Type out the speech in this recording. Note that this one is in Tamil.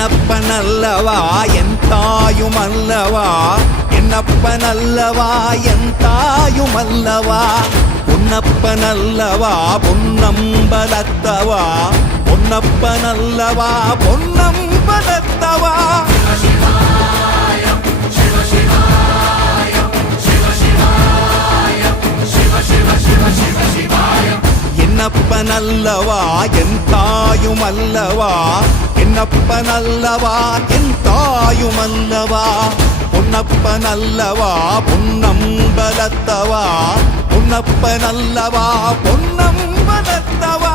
என்னப்பனல்லவா என் தாயுமல்லவா, என்னப்பனல்லவா என் தாயுமல்லவா, பொன்னப்பனல்லவா பொன்னம்பலத்தவா, பொன்னப்பனல்லவா பொன்னம்பலத்தவா. என்னப்பனல்லவா என் தாயுமல்லவா, என்னப்பனல்லவா என் தாயுமல்லவா, பொன்னப்பனல்லவா பொன்னம்பலத்தவா, பொன்னப்பனல்லவா பொன்னம்பலத்தவா.